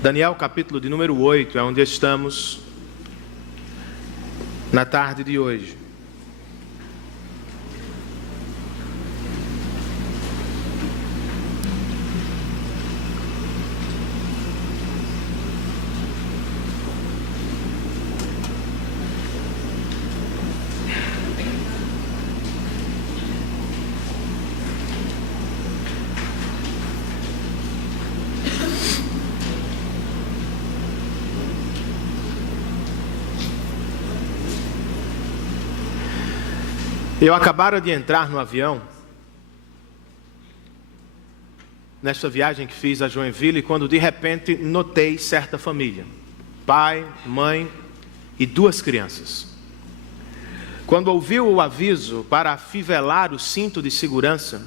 Daniel, capítulo de número 8, é onde estamos na tarde de hoje. Eu acabara de entrar no avião, nesta viagem que fiz a Joinville, quando de repente notei certa família, pai, mãe e 2 crianças. Quando ouviu o aviso para afivelar o cinto de segurança,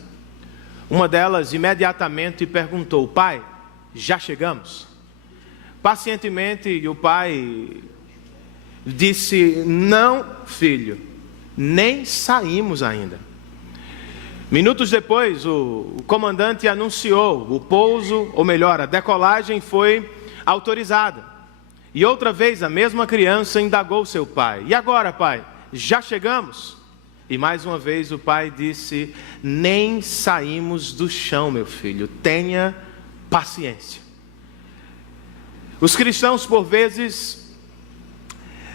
uma delas imediatamente perguntou: pai, já chegamos? Pacientemente o pai disse: não, filho, nem saímos ainda. Minutos depois, o comandante anunciou o pouso, ou melhor, a decolagem foi autorizada. E outra vez a mesma criança indagou seu pai: e agora, pai, já chegamos? E mais uma vez o pai disse: nem saímos do chão, meu filho, tenha paciência. Os cristãos, por vezes,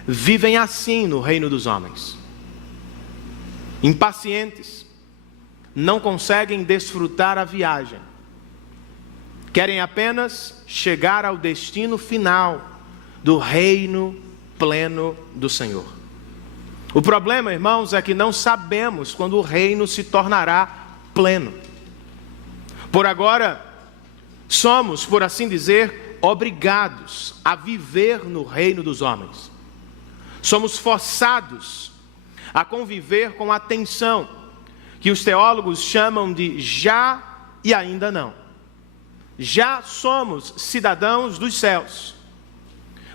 vivem assim no reino dos homens. Impacientes, não conseguem desfrutar a viagem, querem apenas chegar ao destino final do reino pleno do Senhor. O problema, irmãos, é que não sabemos quando o reino se tornará pleno. Por agora, somos, por assim dizer, obrigados a viver no reino dos homens. Somos forçados a conviver com a tensão que os teólogos chamam de já e ainda não. Já somos cidadãos dos céus,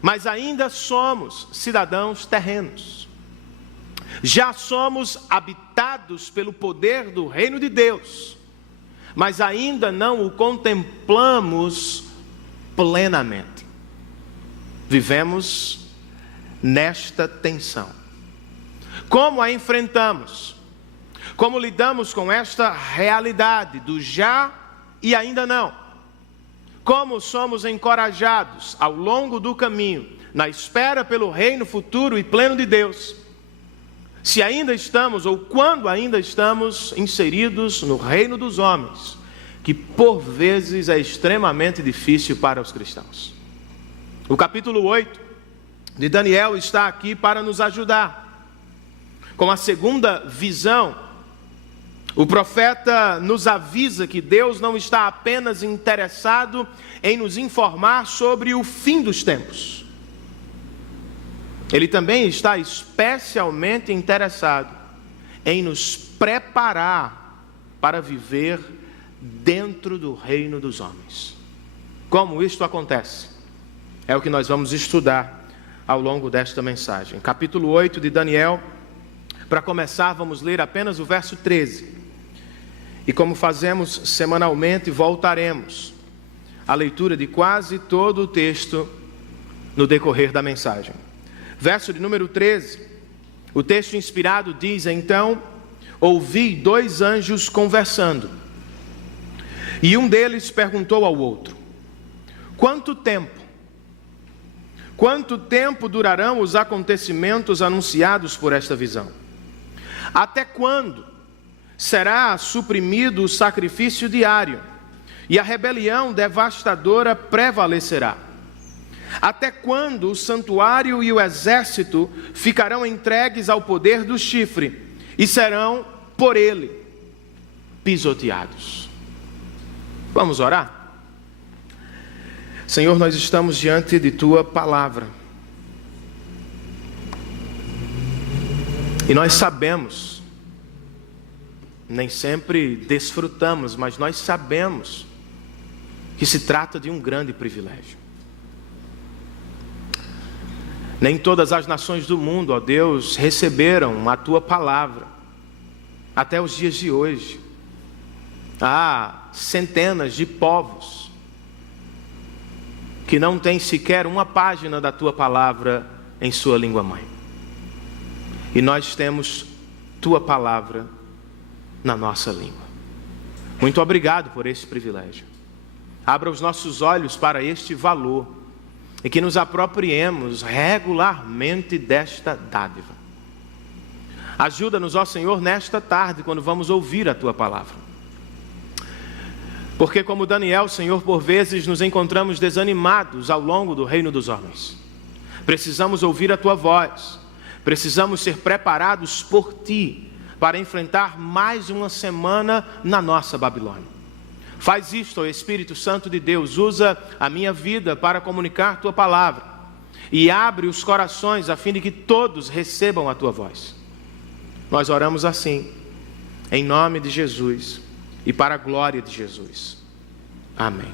mas ainda somos cidadãos terrenos. Já somos habitados pelo poder do reino de Deus, mas ainda não o contemplamos plenamente. Vivemos nesta tensão. Como a enfrentamos? Como lidamos com esta realidade do já e ainda não? Como somos encorajados ao longo do caminho, na espera pelo reino futuro e pleno de Deus? Se ainda estamos, ou quando ainda estamos inseridos no reino dos homens, que por vezes é extremamente difícil para os cristãos. O capítulo 8 de Daniel está aqui para nos ajudar. Com a segunda visão, o profeta nos avisa que Deus não está apenas interessado em nos informar sobre o fim dos tempos. Ele também está especialmente interessado em nos preparar para viver dentro do reino dos homens. Como isto acontece? É o que nós vamos estudar ao longo desta mensagem. Capítulo 8 de Daniel. Para começar, vamos ler apenas o verso 13. E como fazemos semanalmente, voltaremos à leitura de quase todo o texto no decorrer da mensagem. Verso de número 13. O texto inspirado diz: então ouvi 2 anjos conversando. E um deles perguntou ao outro: quanto tempo? Quanto tempo durarão os acontecimentos anunciados por esta visão? Até quando será suprimido o sacrifício diário e a rebelião devastadora prevalecerá? Até quando o santuário e o exército ficarão entregues ao poder do chifre e serão por ele pisoteados? Vamos orar? Senhor, nós estamos diante de Tua palavra. E nós sabemos, nem sempre desfrutamos, mas nós sabemos que se trata de um grande privilégio. Nem todas as nações do mundo, ó Deus, receberam a Tua palavra. até os dias de hoje. Há centenas de povos que não têm sequer uma página da tua palavra em sua língua mãe. E nós temos tua palavra na nossa língua. Muito obrigado por esse privilégio. Abra os nossos olhos para este valor e que nos apropriemos regularmente desta dádiva. Ajuda-nos, ó Senhor, nesta tarde, quando vamos ouvir a tua palavra. Porque como Daniel, Senhor, por vezes nos encontramos desanimados ao longo do reino dos homens. Precisamos ouvir a tua voz. Precisamos ser preparados por ti para enfrentar mais uma semana na nossa Babilônia. Faz isto, ó Espírito Santo de Deus. Usa a minha vida para comunicar tua palavra. E abre os corações a fim de que todos recebam a tua voz. Nós oramos assim, em nome de Jesus e para a glória de Jesus. Amém.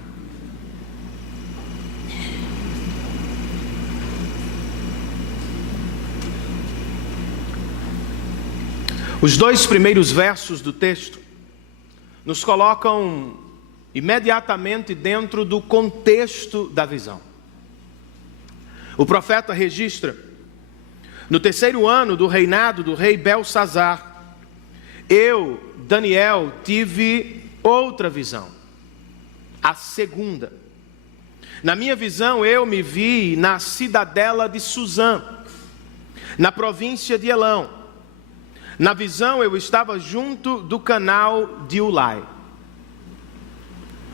Os 2 primeiros versos do texto nos colocam imediatamente dentro do contexto da visão. O profeta registra: no 3º ano do reinado do rei Belsazar, eu, Daniel, tive outra visão, a segunda. Na minha visão, eu me vi na cidadela de Suzã, na província de Elão. Na visão, eu estava junto do canal de Ulai.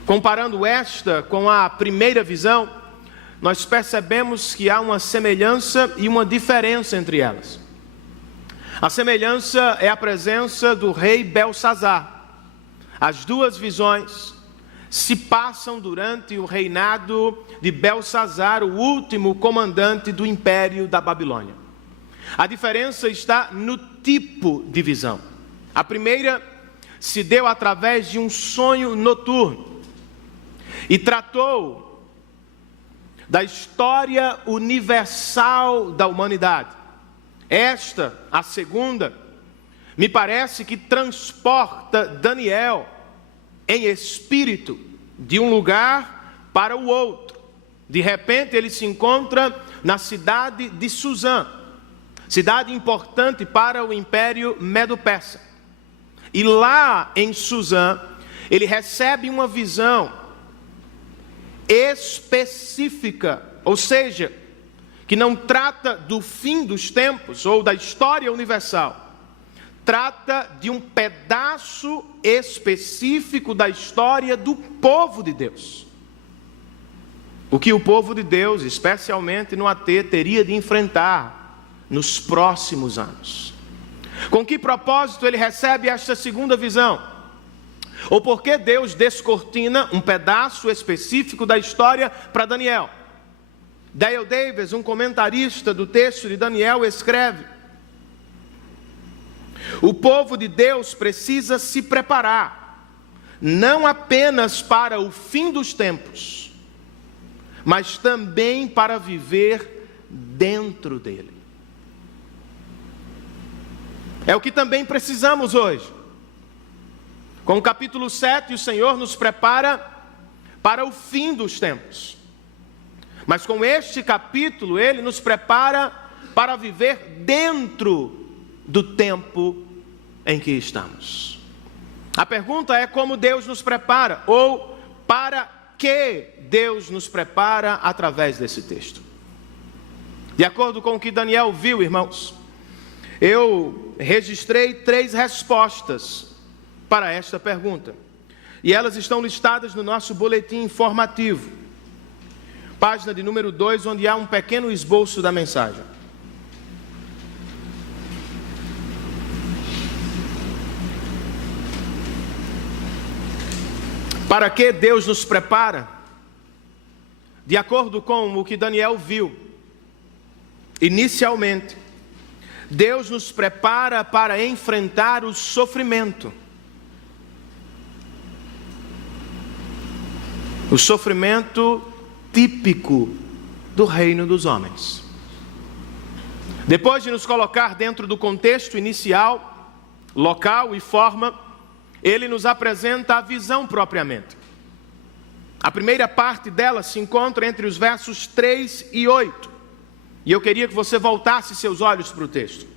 Comparando esta com a primeira visão, nós percebemos que há uma semelhança e uma diferença entre elas. A semelhança é a presença do rei Belsazar. As duas visões se passam durante o reinado de Belsazar, o último comandante do império da Babilônia. A diferença está no tipo de visão. A primeira se deu através de um sonho noturno e tratou da história universal da humanidade. Esta, a segunda, me parece que transporta Daniel em espírito de um lugar para o outro. De repente ele se encontra na cidade de Suzã, cidade importante para o Império Medo-Persa. E lá em Suzã, ele recebe uma visão específica, ou seja, que não trata do fim dos tempos ou da história universal. Trata de um pedaço específico da história do povo de Deus. O que o povo de Deus, especialmente no AT, teria de enfrentar nos próximos anos. Com que propósito ele recebe esta segunda visão? Ou por que Deus descortina um pedaço específico da história para Daniel? Dale Davis, um comentarista do texto de Daniel, escreve: o povo de Deus precisa se preparar, não apenas para o fim dos tempos, mas também para viver dentro dele. É o que também precisamos hoje. Com o capítulo 7, o Senhor nos prepara para o fim dos tempos. Mas com este capítulo, Ele nos prepara para viver dentro do tempo em que estamos. A pergunta é como Deus nos prepara, ou para que Deus nos prepara através desse texto. De acordo com o que Daniel viu, irmãos, eu registrei 3 respostas para esta pergunta. E elas estão listadas no nosso boletim informativo. Página de número 2, onde há um pequeno esboço da mensagem. Para que Deus nos prepara? De acordo com o que Daniel viu, inicialmente, Deus nos prepara para enfrentar o sofrimento. O sofrimento típico do reino dos homens. Depois de nos colocar dentro do contexto inicial, local e forma, ele nos apresenta a visão propriamente. A primeira parte dela se encontra entre os versos 3 e 8. E eu queria que você voltasse seus olhos para o texto.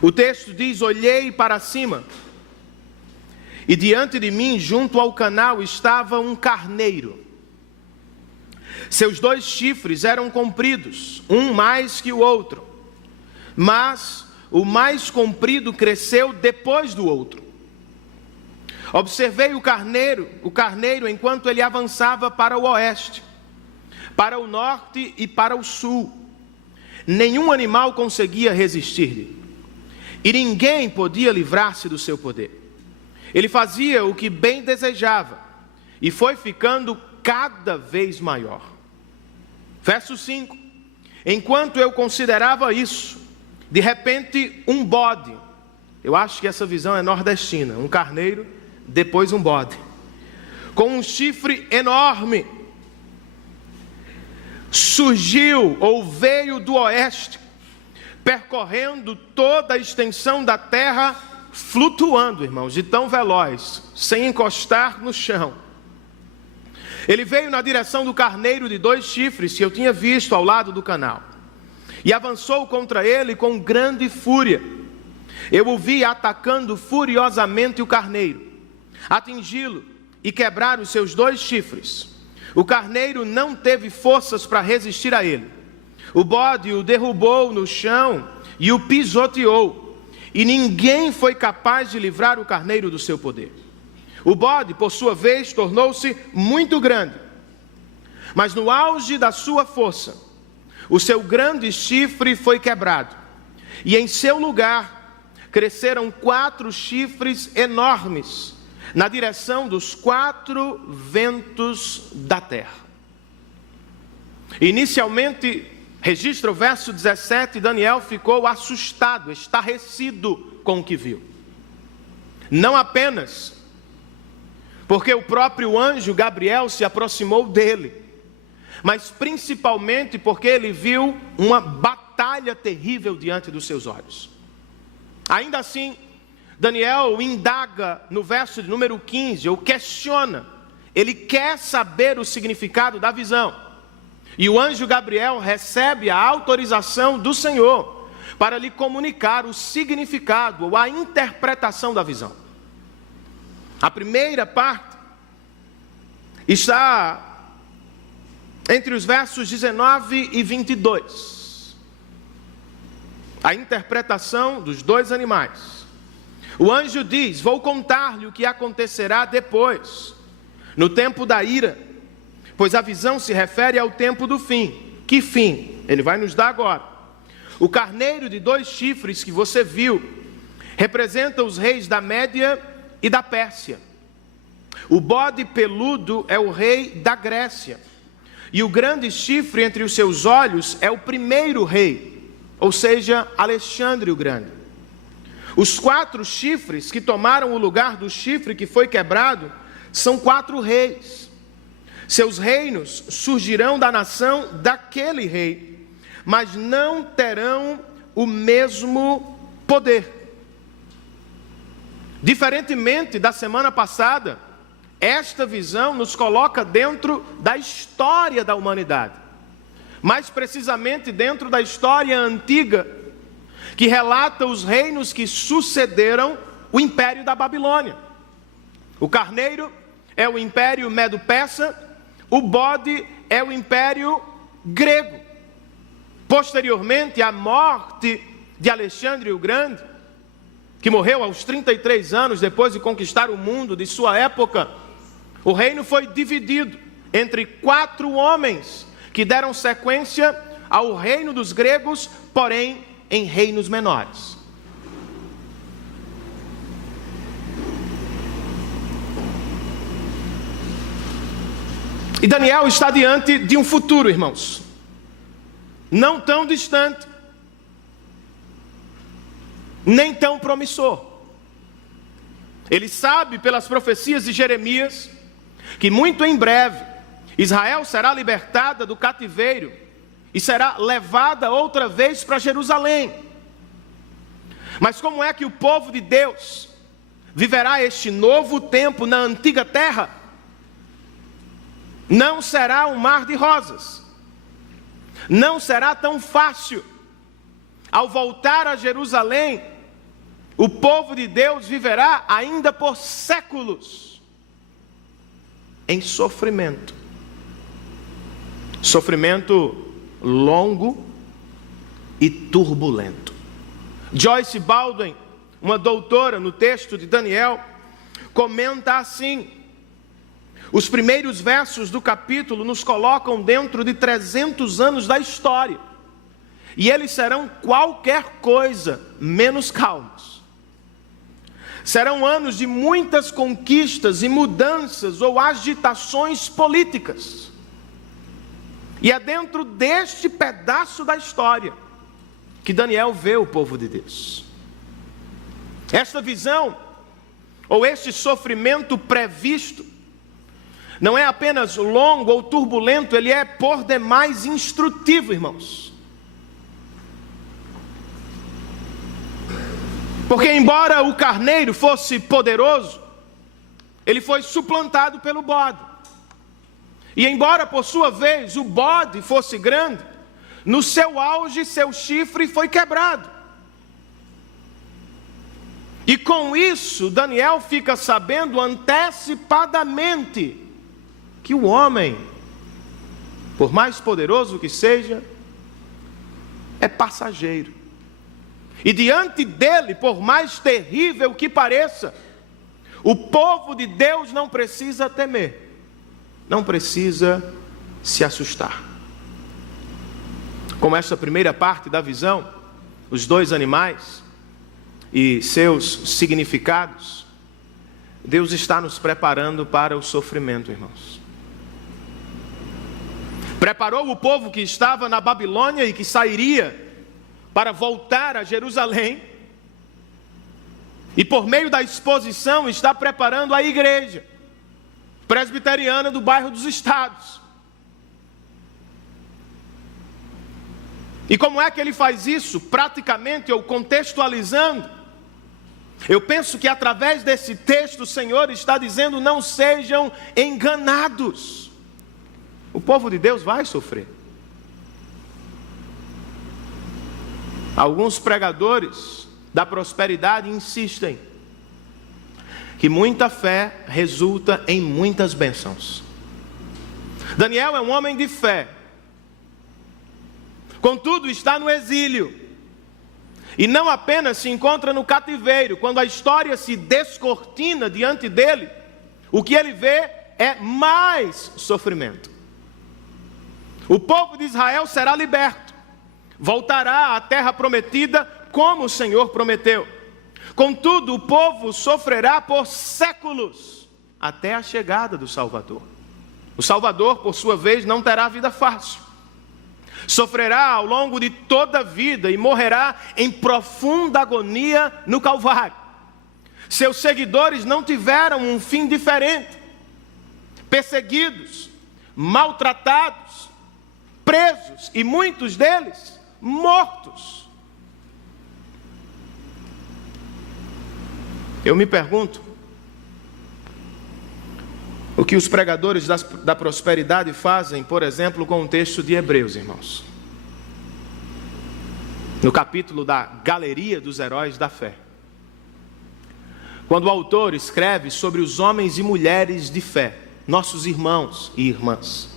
O texto diz: olhei para cima, e diante de mim, junto ao canal, estava um carneiro. Seus 2 chifres eram compridos, um mais que o outro, mas o mais comprido cresceu depois do outro. Observei o carneiro enquanto ele avançava para o oeste, para o norte e para o sul. Nenhum animal conseguia resistir-lhe, e ninguém podia livrar-se do seu poder. Ele fazia o que bem desejava, e foi ficando cada vez maior. Verso 5. Enquanto eu considerava isso, de repente um bode, eu acho que essa visão é nordestina, um carneiro, depois um bode, com um chifre enorme, surgiu ou veio do oeste, percorrendo toda a extensão da terra, flutuando, irmãos, de tão veloz, sem encostar no chão. Ele veio na direção do carneiro de 2 chifres que eu tinha visto ao lado do canal, e avançou contra ele com grande fúria. Eu o vi atacando furiosamente o carneiro, atingi-lo e quebrar os seus 2 chifres. O carneiro não teve forças para resistir a ele. O bode o derrubou no chão e o pisoteou, e ninguém foi capaz de livrar o carneiro do seu poder. O bode, por sua vez, tornou-se muito grande, mas no auge da sua força, o seu grande chifre foi quebrado, e em seu lugar cresceram 4 chifres enormes, na direção dos 4 ventos da terra. Inicialmente, registra o verso 17, Daniel ficou assustado, estarrecido com o que viu. Não apenas porque o próprio anjo Gabriel se aproximou dele, mas principalmente porque ele viu uma batalha terrível diante dos seus olhos. Ainda assim, Daniel indaga no verso de número 15, ou questiona, ele quer saber o significado da visão. E o anjo Gabriel recebe a autorização do Senhor para lhe comunicar o significado ou a interpretação da visão. A primeira parte está entre os versos 19 e 22. A interpretação dos 2 animais. O anjo diz: vou contar-lhe o que acontecerá depois, no tempo da ira, pois a visão se refere ao tempo do fim. Que fim? Ele vai nos dar agora. O carneiro de 2 chifres que você viu representa os reis da Média e da Pérsia. O bode peludo é o rei da Grécia, e o grande chifre entre os seus olhos é o primeiro rei, ou seja, Alexandre o Grande. Os 4 chifres que tomaram o lugar do chifre que foi quebrado são 4 reis. Seus reinos surgirão da nação daquele rei, mas não terão o mesmo poder. Diferentemente da semana passada, esta visão nos coloca dentro da história da humanidade, mais precisamente dentro da história antiga, que relata os reinos que sucederam o Império da Babilônia. O carneiro é o Império Medo-Persa, o bode é o Império Grego. Posteriormente à morte de Alexandre o Grande, que morreu aos 33 anos depois de conquistar o mundo de sua época, o reino foi dividido entre 4 homens que deram sequência ao reino dos gregos, porém em reinos menores. E Daniel está diante de um futuro, irmãos, não tão distante, nem tão promissor. Ele sabe pelas profecias de Jeremias que muito em breve Israel será libertada do cativeiro e será levada outra vez para Jerusalém. Mas como é que o povo de Deus viverá este novo tempo na antiga terra? Não será um mar de rosas. Não será tão fácil. Ao voltar a Jerusalém, o povo de Deus viverá ainda por séculos em sofrimento. Sofrimento longo e turbulento. Joyce Baldwin, uma doutora no texto de Daniel, comenta assim: os primeiros versos do capítulo nos colocam dentro de 300 anos da história, e eles serão qualquer coisa menos calmos. Serão anos de muitas conquistas e mudanças ou agitações políticas. E é dentro deste pedaço da história que Daniel vê o povo de Deus. Esta visão, ou este sofrimento previsto, não é apenas longo ou turbulento, ele é por demais instrutivo, irmãos. Porque embora o carneiro fosse poderoso, ele foi suplantado pelo bode. E embora por sua vez o bode fosse grande, no seu auge seu chifre foi quebrado. E com isso Daniel fica sabendo antecipadamente que o homem, por mais poderoso que seja, é passageiro. E diante dele, por mais terrível que pareça, o povo de Deus não precisa temer, não precisa se assustar. Como esta primeira parte da visão, os dois animais e seus significados, Deus está nos preparando para o sofrimento, irmãos. Preparou o povo que estava na Babilônia e que sairia para voltar a Jerusalém, e por meio da exposição está preparando a igreja presbiteriana do bairro dos Estados. E como é que ele faz isso? Praticamente, ou contextualizando, eu penso que através desse texto o Senhor está dizendo: não sejam enganados. O povo de Deus vai sofrer. Alguns pregadores da prosperidade insistem que muita fé resulta em muitas bênçãos. Daniel é um homem de fé, contudo está no exílio, e não apenas se encontra no cativeiro. Quando a história se descortina diante dele, o que ele vê é mais sofrimento. O povo de Israel será liberto, voltará à terra prometida como o Senhor prometeu. Contudo, o povo sofrerá por séculos até a chegada do Salvador. O Salvador, por sua vez, não terá vida fácil. Sofrerá ao longo de toda a vida e morrerá em profunda agonia no Calvário. Seus seguidores não tiveram um fim diferente. Perseguidos, maltratados, presos e muitos deles mortos. Eu me pergunto, o que os pregadores da prosperidade fazem, por exemplo, com o texto de Hebreus, irmãos? No capítulo da Galeria dos Heróis da Fé. Quando o autor escreve sobre os homens e mulheres de fé, nossos irmãos e irmãs.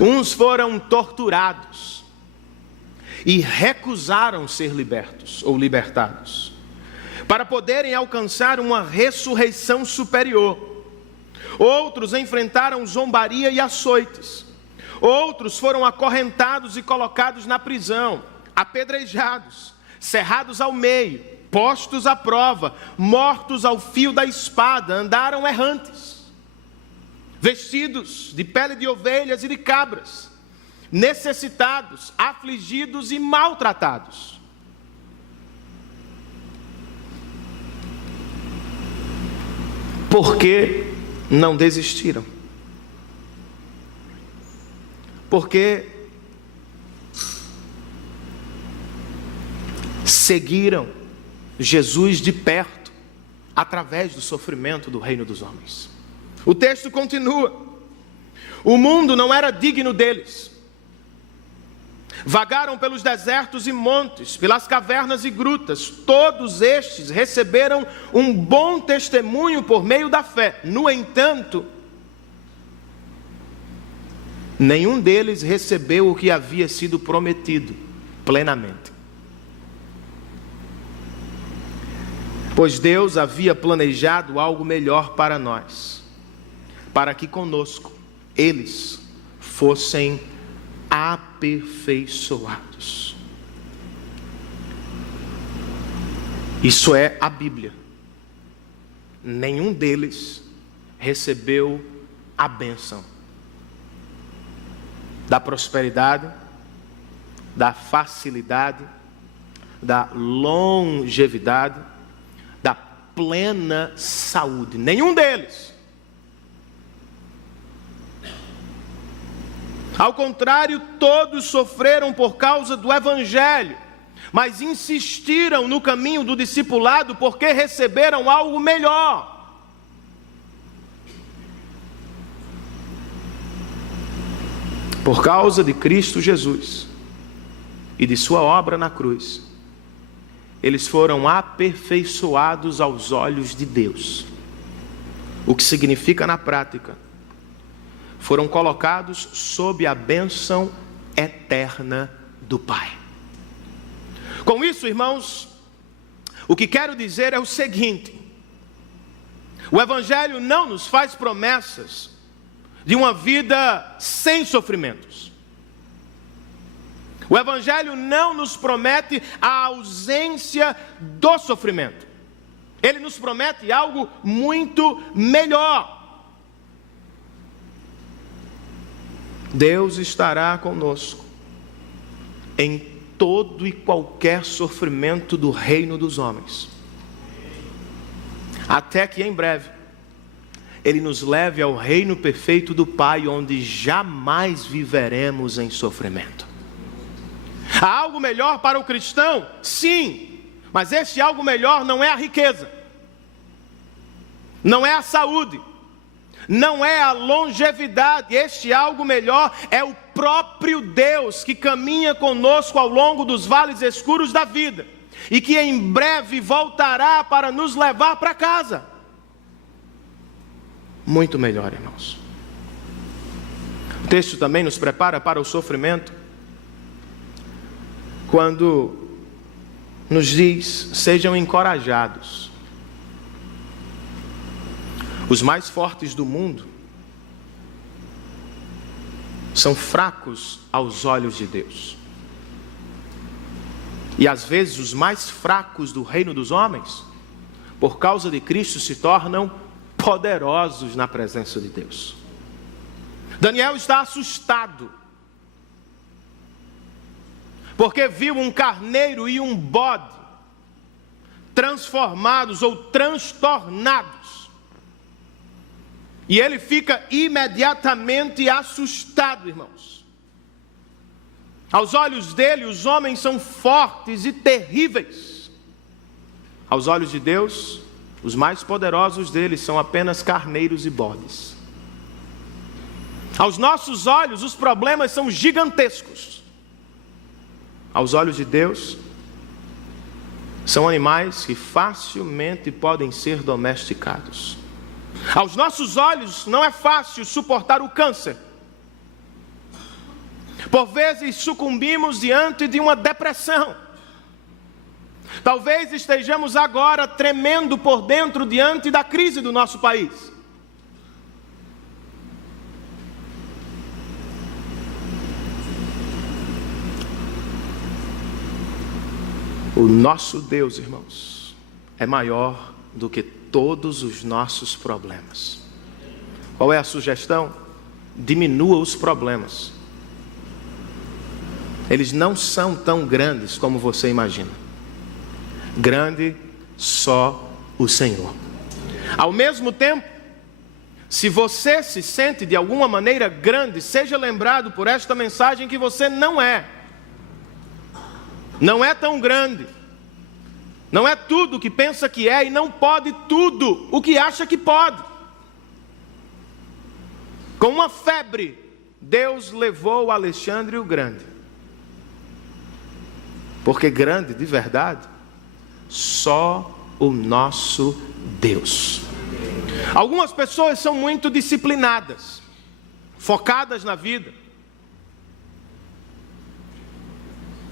Uns foram torturados e recusaram ser libertos ou libertados, para poderem alcançar uma ressurreição superior. Outros enfrentaram zombaria e açoites. Outros foram acorrentados e colocados na prisão, apedrejados, cerrados ao meio, postos à prova, mortos ao fio da espada, andaram errantes, vestidos de pele de ovelhas e de cabras, necessitados, afligidos e maltratados. Por que não desistiram? Porque seguiram Jesus de perto, através do sofrimento do reino dos homens. O texto continua: o mundo não era digno deles. Vagaram pelos desertos e montes, pelas cavernas e grutas. Todos estes receberam um bom testemunho por meio da fé. No entanto, nenhum deles recebeu o que havia sido prometido plenamente. Pois Deus havia planejado algo melhor para nós, para que conosco eles fossem aperfeiçoados. Isso é a Bíblia. Nenhum deles recebeu a bênção da prosperidade, da facilidade, da longevidade, da plena saúde. Nenhum deles. Ao contrário, todos sofreram por causa do Evangelho, mas insistiram no caminho do discipulado porque receberam algo melhor. Por causa de Cristo Jesus e de sua obra na cruz, eles foram aperfeiçoados aos olhos de Deus. O que significa na prática: foram colocados sob a bênção eterna do Pai. Com isso, irmãos, o que quero dizer é o seguinte: o Evangelho não nos faz promessas de uma vida sem sofrimentos. O Evangelho não nos promete a ausência do sofrimento. Ele nos promete algo muito melhor. Deus estará conosco em todo e qualquer sofrimento do reino dos homens, até que em breve Ele nos leve ao reino perfeito do Pai, onde jamais viveremos em sofrimento. Há algo melhor para o cristão? Sim, mas este algo melhor não é a riqueza, não é a saúde, não é a longevidade. Este algo melhor é o próprio Deus que caminha conosco ao longo dos vales escuros da vida e que em breve voltará para nos levar para casa. Muito melhor, irmãos. O texto também nos prepara para o sofrimento quando nos diz: sejam encorajados. Os mais fortes do mundo são fracos aos olhos de Deus. E às vezes os mais fracos do reino dos homens, por causa de Cristo, se tornam poderosos na presença de Deus. Daniel está assustado, porque viu um carneiro e um bode transformados ou transtornados. E ele fica imediatamente assustado, irmãos. Aos olhos dele, os homens são fortes e terríveis. Aos olhos de Deus, os mais poderosos deles são apenas carneiros e bodes. Aos nossos olhos, os problemas são gigantescos. Aos olhos de Deus, são animais que facilmente podem ser domesticados. Aos nossos olhos, não é fácil suportar o câncer. Por vezes sucumbimos diante de uma depressão. Talvez estejamos agora tremendo por dentro diante da crise do nosso país. O nosso Deus, irmãos, é maior do que todos os nossos problemas. Qual é a sugestão? Diminua os problemas. Eles não são tão grandes como você imagina. Grande só o Senhor. Ao mesmo tempo, se você se sente de alguma maneira grande, seja lembrado por esta mensagem que você não é tão grande. Não é tudo o que pensa que é e não pode tudo o que acha que pode. Com uma febre, Deus levou Alexandre o Grande. Porque grande, de verdade, só o nosso Deus. Algumas pessoas são muito disciplinadas, focadas na vida,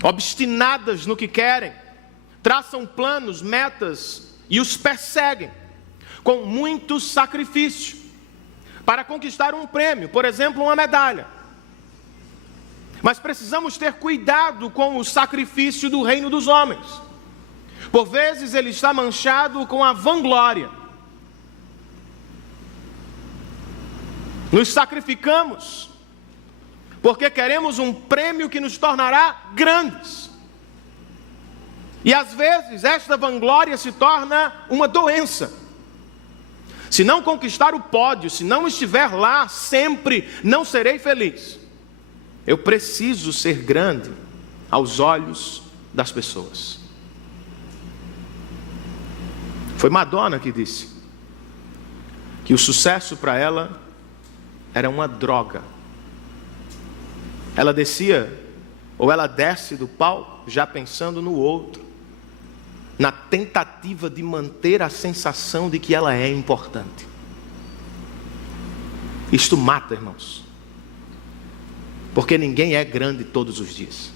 obstinadas no que querem, traçam planos, metas e os perseguem com muito sacrifício para conquistar um prêmio, por exemplo, uma medalha. Mas precisamos ter cuidado com o sacrifício do reino dos homens. Por vezes ele está manchado com a vanglória. Nos sacrificamos porque queremos um prêmio que nos tornará grandes. E às vezes esta vanglória se torna uma doença. Se não conquistar o pódio, se não estiver lá sempre, não serei feliz. Eu preciso ser grande aos olhos das pessoas. Foi Madonna que disse que o sucesso para ela era uma droga. Ela descia, ou ela desce do palco já pensando no outro, na tentativa de manter a sensação de que ela é importante. Isto mata, irmãos. Porque ninguém é grande todos os dias.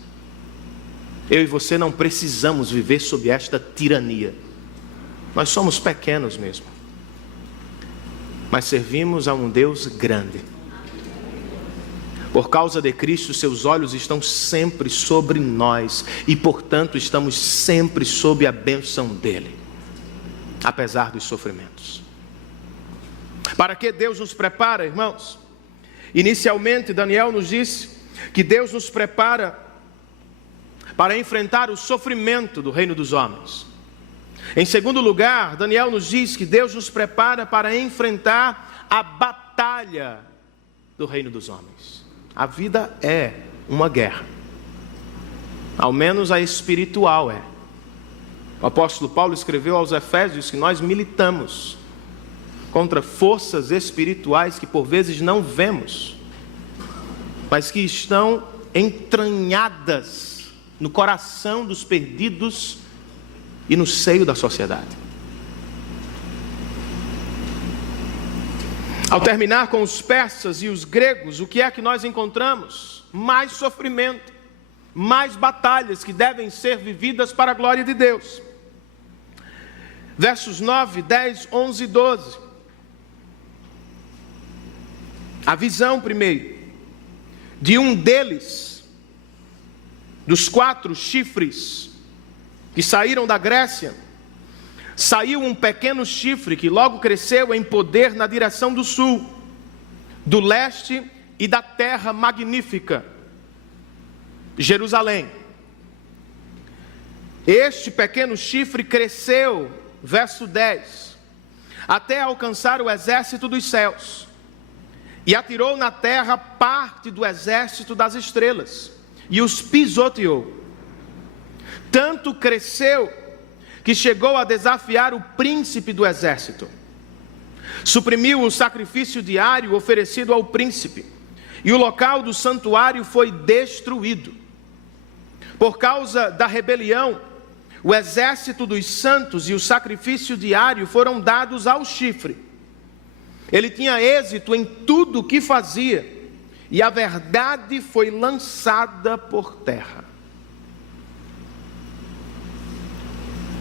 Eu e você não precisamos viver sob esta tirania. Nós somos pequenos mesmo. Mas servimos a um Deus grande. Por causa de Cristo, seus olhos estão sempre sobre nós. E portanto estamos sempre sob a bênção dEle. Apesar dos sofrimentos. Para que Deus nos prepara, irmãos? Inicialmente, Daniel nos disse que Deus nos prepara para enfrentar o sofrimento do reino dos homens. Em segundo lugar, Daniel nos diz que Deus nos prepara para enfrentar a batalha do reino dos homens. A vida é uma guerra. Ao menos a espiritual é. O apóstolo Paulo escreveu aos Efésios que nós militamos contra forças espirituais que por vezes não vemos, mas que estão entranhadas no coração dos perdidos e no seio da sociedade. Ao terminar com os persas e os gregos, o que é que nós encontramos? Mais sofrimento, mais batalhas que devem ser vividas para a glória de Deus. Versos 9, 10, 11 e 12. A visão primeiro, de um deles, dos 4 chifres que saíram da Grécia, saiu um pequeno chifre que logo cresceu em poder na direção do sul, do leste e da terra magnífica, Jerusalém. Este pequeno chifre cresceu, verso 10, até alcançar o exército dos céus. E atirou na terra parte do exército das estrelas, e os pisoteou. Tanto cresceu, que chegou a desafiar o príncipe do exército. Suprimiu o sacrifício diário oferecido ao príncipe, e o local do santuário foi destruído. Por causa da rebelião, o exército dos santos e o sacrifício diário foram dados ao chifre. Ele tinha êxito em tudo o que fazia, e a verdade foi lançada por terra.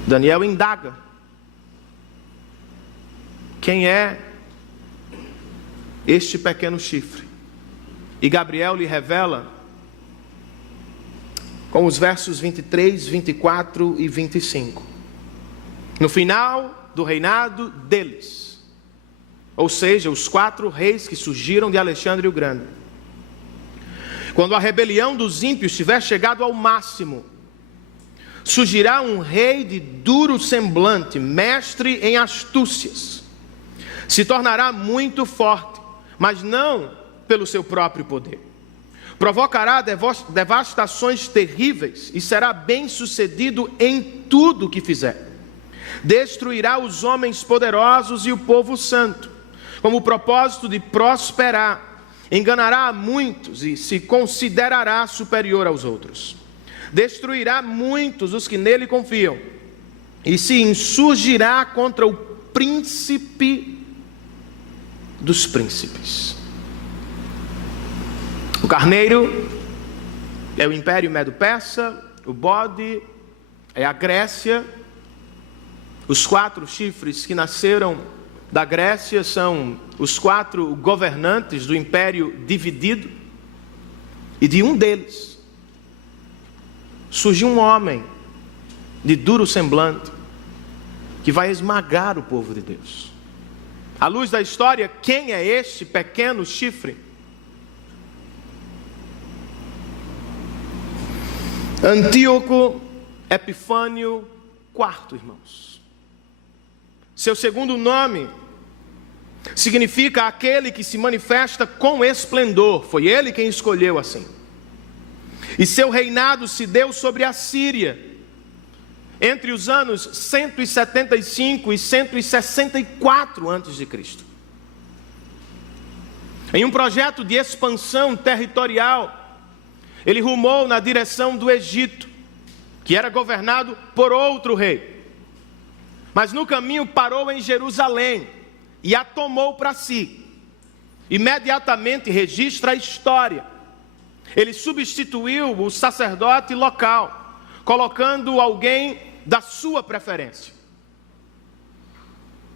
Daniel indaga: quem é este pequeno chifre? E Gabriel lhe revela com os versos 23, 24 e 25. No final do reinado deles, ou seja, os 4 reis que surgiram de Alexandre o Grande. Quando a rebelião dos ímpios tiver chegado ao máximo, surgirá um rei de duro semblante, mestre em astúcias. Se tornará muito forte, mas não pelo seu próprio poder. Provocará devastações terríveis e será bem sucedido em tudo o que fizer. Destruirá os homens poderosos e o povo santo, com o propósito de prosperar. Enganará a muitos e se considerará superior aos outros. Destruirá muitos os que nele confiam, e se insurgirá contra o príncipe dos príncipes. O carneiro é o Império Medo-Persa, o bode é a Grécia. Os 4 chifres que nasceram da Grécia são os 4 governantes do Império dividido. E de um deles surgiu um homem de duro semblante que vai esmagar o povo de Deus. À luz da história, quem é este pequeno chifre? Antíoco Epifânio IV, irmãos. Seu segundo nome significa aquele que se manifesta com esplendor. Foi ele quem escolheu assim. E seu reinado se deu sobre a Síria entre os anos 175 e 164 a.C. Em um projeto de expansão territorial, ele rumou na direção do Egito, que era governado por outro rei. Mas no caminho parou em Jerusalém e a tomou para si. Imediatamente registra a história. Ele substituiu o sacerdote local, colocando alguém da sua preferência.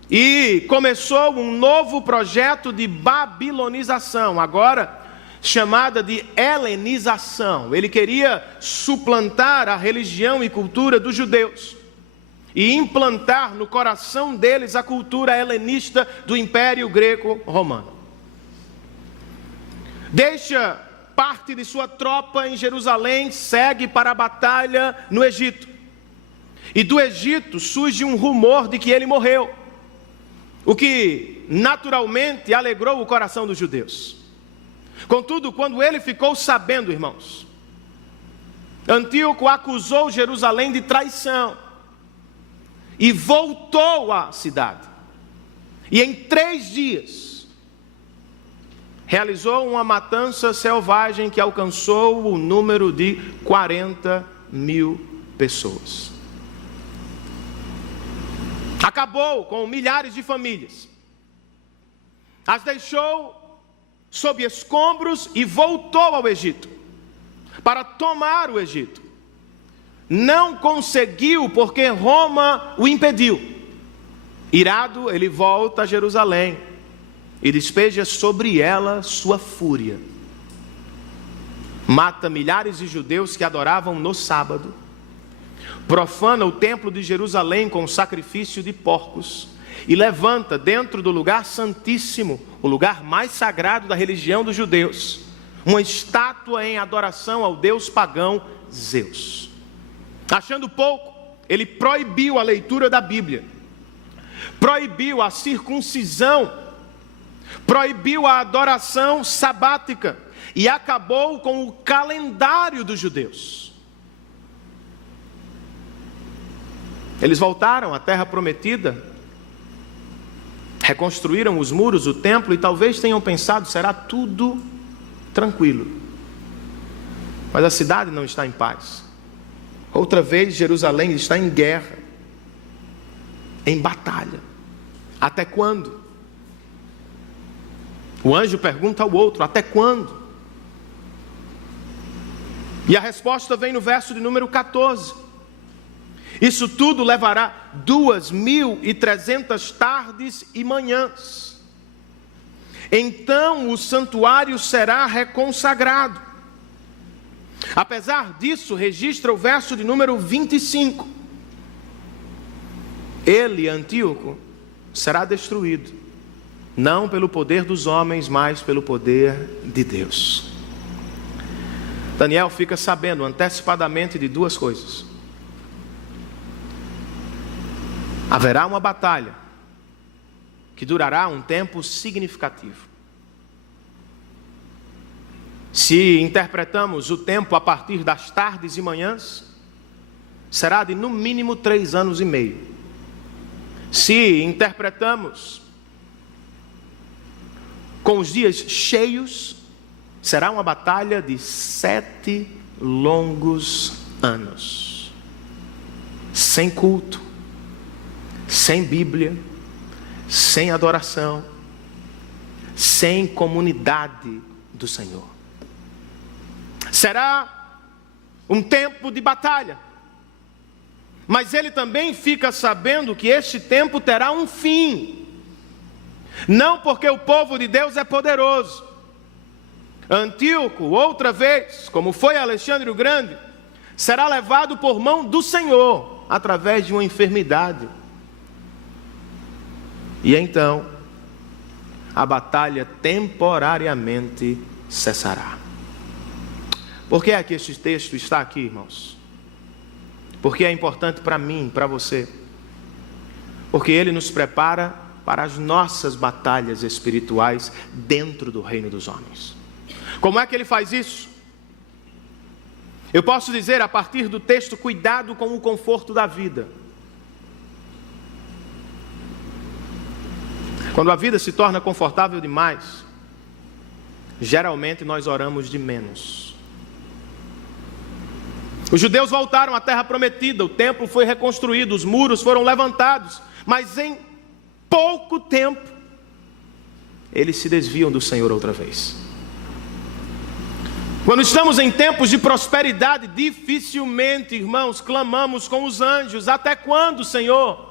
E começou um novo projeto de babilonização, agora chamada de helenização. Ele queria suplantar a religião e cultura dos judeus e implantar no coração deles a cultura helenista do Império Greco-Romano. Deixa parte de sua tropa em Jerusalém, segue para a batalha no Egito. E do Egito surge um rumor de que ele morreu, o que naturalmente alegrou o coração dos judeus. Contudo, quando ele ficou sabendo, irmãos, Antíoco acusou Jerusalém de traição e voltou à cidade. E em 3 dias realizou uma matança selvagem que alcançou o número de 40.000 pessoas. Acabou com milhares de famílias, as deixou sob escombros e voltou ao Egito para tomar o Egito. Não conseguiu porque Roma o impediu. Irado, ele volta a Jerusalém e despeja sobre ela sua fúria. Mata milhares de judeus que adoravam no sábado, profana o templo de Jerusalém com sacrifício de porcos e levanta dentro do lugar santíssimo, o lugar mais sagrado da religião dos judeus, uma estátua em adoração ao deus pagão Zeus. Achando pouco, ele proibiu a leitura da Bíblia, proibiu a circuncisão, proibiu a adoração sabática e acabou com o calendário dos judeus. Eles voltaram à terra prometida, reconstruíram os muros, o templo, e talvez tenham pensado, será tudo tranquilo. Mas a cidade não está em paz. Outra vez Jerusalém está em guerra, em batalha. Até quando? O anjo pergunta ao outro, até quando? E a resposta vem no verso de número 14. Isso tudo levará 2.300 tardes e manhãs. Então o santuário será reconsagrado. Apesar disso, registra o verso de número 25. Ele, Antíoco, será destruído, não pelo poder dos homens, mas pelo poder de Deus. Daniel fica sabendo antecipadamente de 2 coisas. Haverá uma batalha que durará um tempo significativo. Se interpretamos o tempo a partir das tardes e manhãs, será de no mínimo 3 anos e meio. Se interpretamos com os dias cheios, será uma batalha de 7 longos anos. Sem culto, sem Bíblia, sem adoração, sem comunidade do Senhor. Será um tempo de batalha. Mas ele também fica sabendo que este tempo terá um fim. Não porque o povo de Deus é poderoso. Antíoco, outra vez, como foi Alexandre o Grande, será levado por mão do Senhor, através de uma enfermidade. E então, a batalha temporariamente cessará. Por que é que este texto está aqui, irmãos? Porque é importante para mim, para você. Porque ele nos prepara para as nossas batalhas espirituais dentro do reino dos homens. Como é que ele faz isso? Eu posso dizer a partir do texto, cuidado com o conforto da vida. Quando a vida se torna confortável demais, geralmente nós oramos de menos. Os judeus voltaram à terra prometida, o templo foi reconstruído, os muros foram levantados, mas em pouco tempo, eles se desviam do Senhor outra vez. Quando estamos em tempos de prosperidade, dificilmente, irmãos, clamamos com os anjos: até quando, Senhor?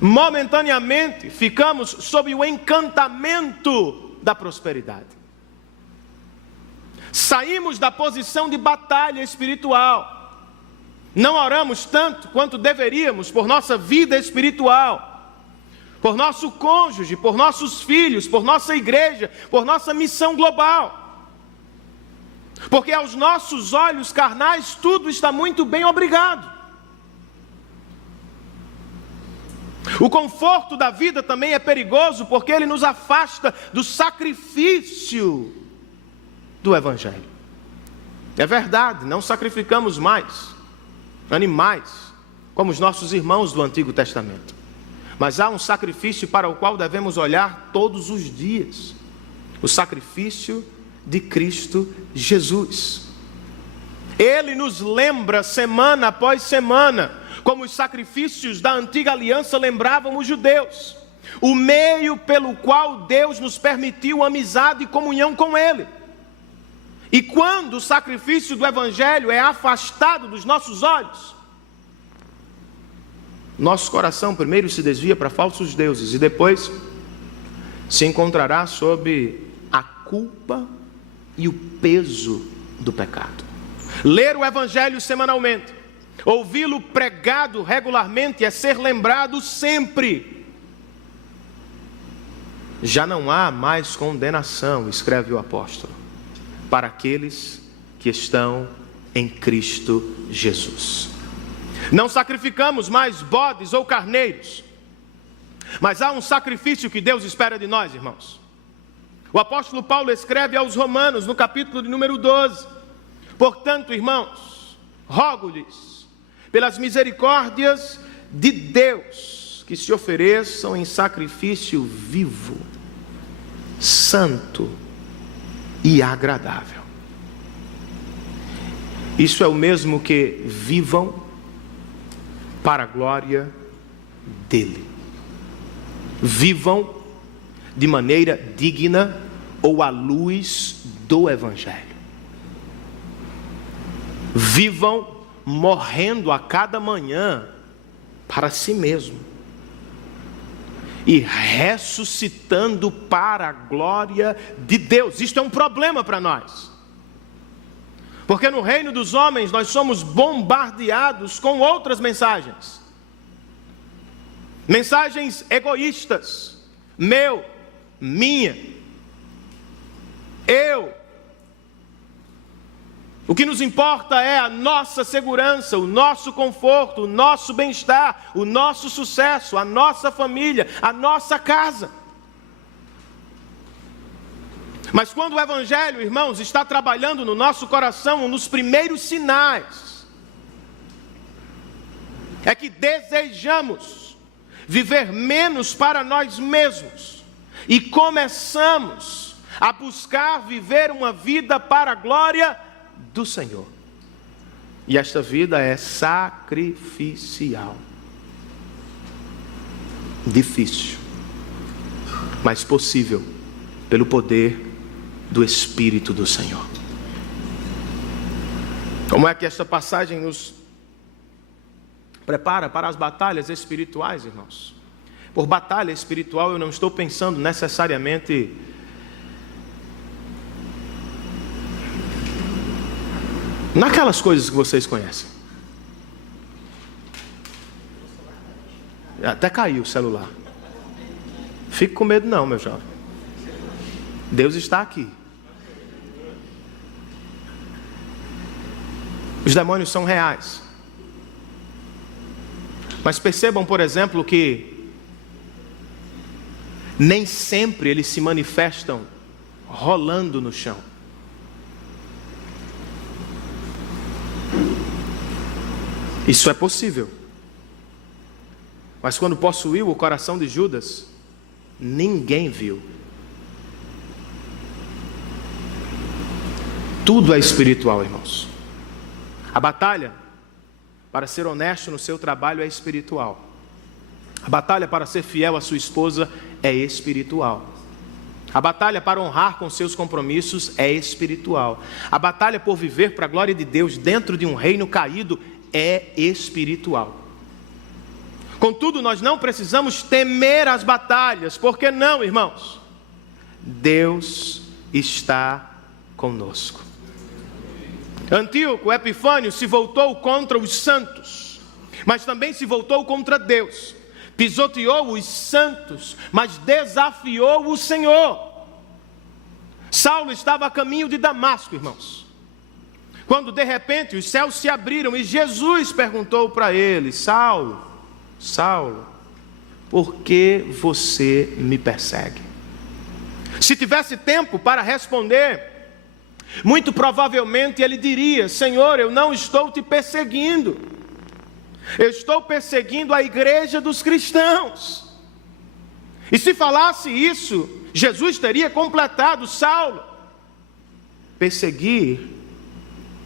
Momentaneamente, ficamos sob o encantamento da prosperidade. Saímos da posição de batalha espiritual. Não oramos tanto quanto deveríamos por nossa vida espiritual, por nosso cônjuge, por nossos filhos, por nossa igreja, por nossa missão global. Porque aos nossos olhos carnais tudo está muito bem, obrigado. O conforto da vida também é perigoso, porque ele nos afasta do sacrifício do Evangelho. É verdade, não sacrificamos mais animais, como os nossos irmãos do Antigo Testamento. Mas há um sacrifício para o qual devemos olhar todos os dias: o sacrifício de Cristo Jesus. Ele nos lembra semana após semana, como os sacrifícios da antiga aliança lembravam os judeus, o meio pelo qual Deus nos permitiu amizade e comunhão com Ele. E quando o sacrifício do Evangelho é afastado dos nossos olhos, nosso coração primeiro se desvia para falsos deuses e depois se encontrará sob a culpa e o peso do pecado. Ler o Evangelho semanalmente, ouvi-lo pregado regularmente, é ser lembrado sempre. Já não há mais condenação, escreve o apóstolo, para aqueles que estão em Cristo Jesus. Não sacrificamos mais bodes ou carneiros, mas há um sacrifício que Deus espera de nós, irmãos. O apóstolo Paulo escreve aos Romanos, no capítulo de número 12: portanto, irmãos, rogo-lhes, pelas misericórdias de Deus, que se ofereçam em sacrifício vivo, santo e agradável. Isso é o mesmo que vivam para a glória dele. Vivam de maneira digna ou à luz do Evangelho. Vivam morrendo a cada manhã para si mesmo e ressuscitando para a glória de Deus. Isto é um problema para nós, porque no reino dos homens nós somos bombardeados com outras mensagens. Mensagens egoístas: meu, minha, eu. O que nos importa é a nossa segurança, o nosso conforto, o nosso bem-estar, o nosso sucesso, a nossa família, a nossa casa. Mas quando o Evangelho, irmãos, está trabalhando no nosso coração, nos primeiros sinais, é que desejamos viver menos para nós mesmos e começamos a buscar viver uma vida para a glória do Senhor. E esta vida é sacrificial. Difícil, mas possível pelo poder do Espírito do Senhor. Como é que esta passagem nos prepara para as batalhas espirituais, irmãos? Por batalha espiritual eu não estou pensando necessariamente naquelas coisas que vocês conhecem. Até caiu o celular. Fique com medo não, meu jovem. Deus está aqui. Os demônios são reais. Mas percebam, por exemplo, que nem sempre eles se manifestam rolando no chão. Isso é possível. Mas quando possuiu o coração de Judas, ninguém viu. Tudo é espiritual, irmãos. A batalha para ser honesto no seu trabalho é espiritual. A batalha para ser fiel à sua esposa é espiritual. A batalha para honrar com seus compromissos é espiritual. A batalha por viver para a glória de Deus dentro de um reino caído é espiritual. Contudo, nós não precisamos temer as batalhas. Por que não, irmãos? Deus está conosco. Antíoco Epifânio se voltou contra os santos, mas também se voltou contra Deus. Pisoteou os santos, mas desafiou o Senhor. Saulo estava a caminho de Damasco, irmãos, quando de repente os céus se abriram e Jesus perguntou para ele: Saulo, Saulo, por que você me persegue? Se tivesse tempo para responder, muito provavelmente ele diria: Senhor, eu não estou te perseguindo, eu estou perseguindo a igreja dos cristãos. E se falasse isso, Jesus teria completado: Saulo, perseguir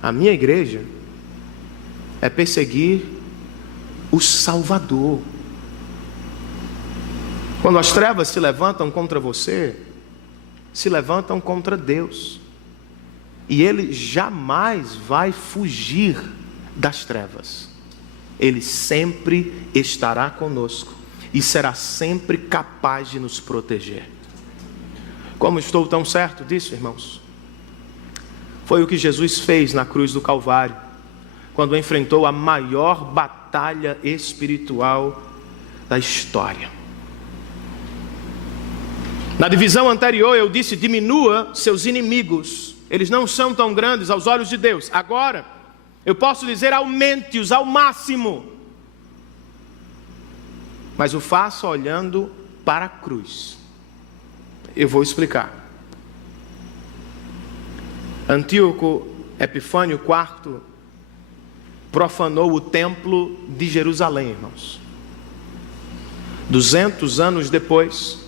a minha igreja é perseguir o Salvador. Quando as trevas se levantam contra você, se levantam contra Deus. E Ele jamais vai fugir das trevas. Ele sempre estará conosco e será sempre capaz de nos proteger. Como estou tão certo disso, irmãos? Foi o que Jesus fez na cruz do Calvário, quando enfrentou a maior batalha espiritual da história. Na divisão anterior eu disse: diminua seus inimigos, eles não são tão grandes aos olhos de Deus. Agora eu posso dizer: aumente-os ao máximo, mas o faça olhando para a cruz. Eu vou explicar. Antíoco Epifânio IV profanou o templo de Jerusalém, irmãos. 200 anos depois,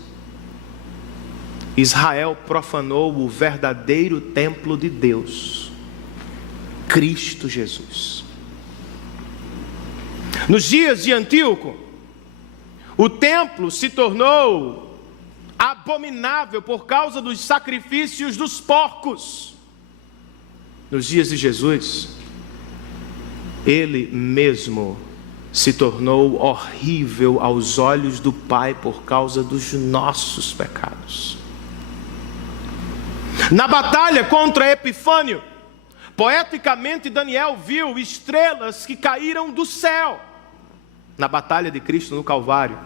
Israel profanou o verdadeiro templo de Deus, Cristo Jesus. Nos dias de Antíoco, o templo se tornou abominável por causa dos sacrifícios dos porcos. Nos dias de Jesus, Ele mesmo se tornou horrível aos olhos do Pai por causa dos nossos pecados. Na batalha contra Epifânio, poeticamente Daniel viu estrelas que caíram do céu. Na batalha de Cristo no Calvário,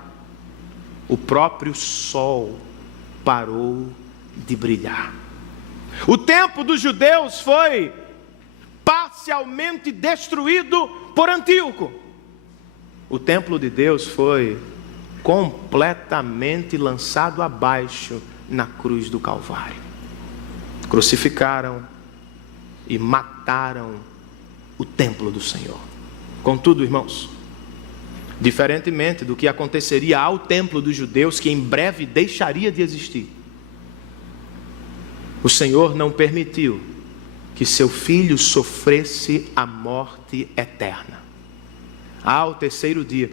o próprio sol parou de brilhar. O templo dos judeus foi parcialmente destruído por Antíoco. O templo de Deus foi completamente lançado abaixo na cruz do Calvário. Crucificaram e mataram o templo do Senhor. Contudo, irmãos, Diferentemente do que aconteceria ao templo dos judeus, que em breve deixaria de existir, o Senhor não permitiu que seu filho sofresse a morte eterna. Ao terceiro dia,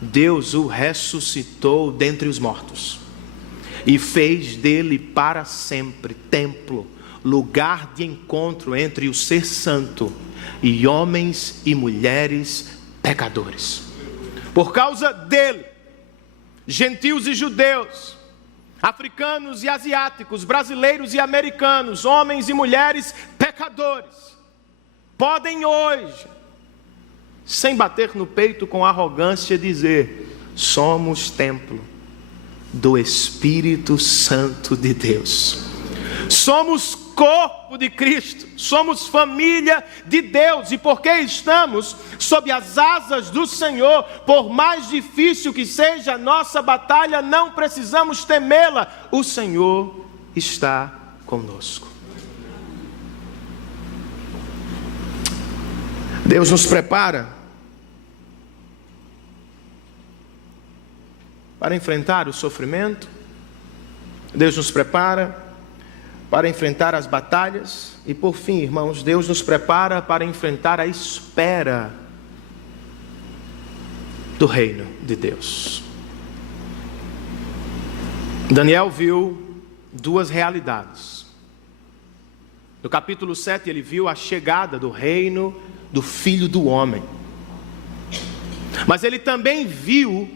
Deus o ressuscitou dentre os mortos e fez dele para sempre templo, lugar de encontro entre o ser santo e homens e mulheres pecadores. Por causa dele, gentios e judeus, africanos e asiáticos, brasileiros e americanos, homens e mulheres pecadores, podem hoje, sem bater no peito com arrogância, dizer: somos templo do Espírito Santo de Deus. Somos corpo de Cristo, somos família de Deus, e porque estamos sob as asas do Senhor, por mais difícil que seja a nossa batalha, não precisamos temê-la, o Senhor está conosco. Deus nos prepara para enfrentar o sofrimento, Deus nos prepara para enfrentar as batalhas, e por fim, irmãos, Deus nos prepara para enfrentar a espera do reino de Deus. Daniel viu duas realidades. No capítulo 7, ele viu a chegada do reino do Filho do Homem. Mas ele também viu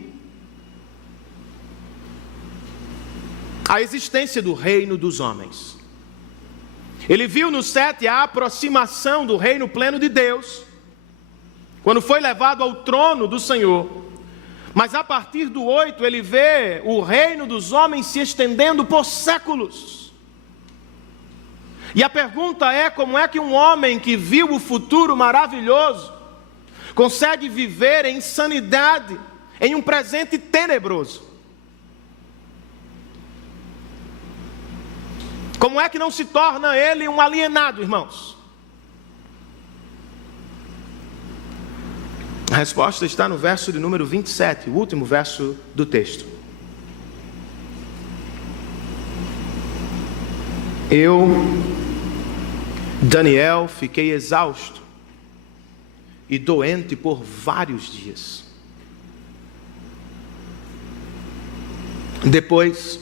a existência do reino dos homens. Ele viu no 7 a aproximação do reino pleno de Deus, quando foi levado ao trono do Senhor. Mas a partir do 8 ele vê o reino dos homens se estendendo por séculos. E a pergunta é: como é que um homem que viu o futuro maravilhoso consegue viver em sanidade em um presente tenebroso? Como é que não se torna ele um alienado, irmãos? A resposta está no verso de número 27, o último verso do texto. Eu, Daniel, fiquei exausto e doente por vários dias. Depois,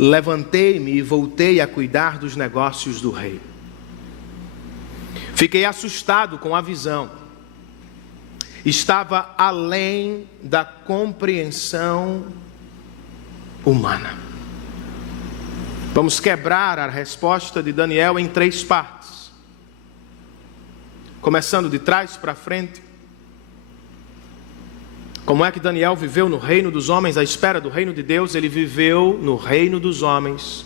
levantei-me e voltei a cuidar dos negócios do rei. Fiquei assustado com a visão. Estava além da compreensão humana. Vamos quebrar a resposta de Daniel em 3 partes. Começando de trás para frente. Como é que Daniel viveu no reino dos homens à espera do reino de Deus? Ele viveu no reino dos homens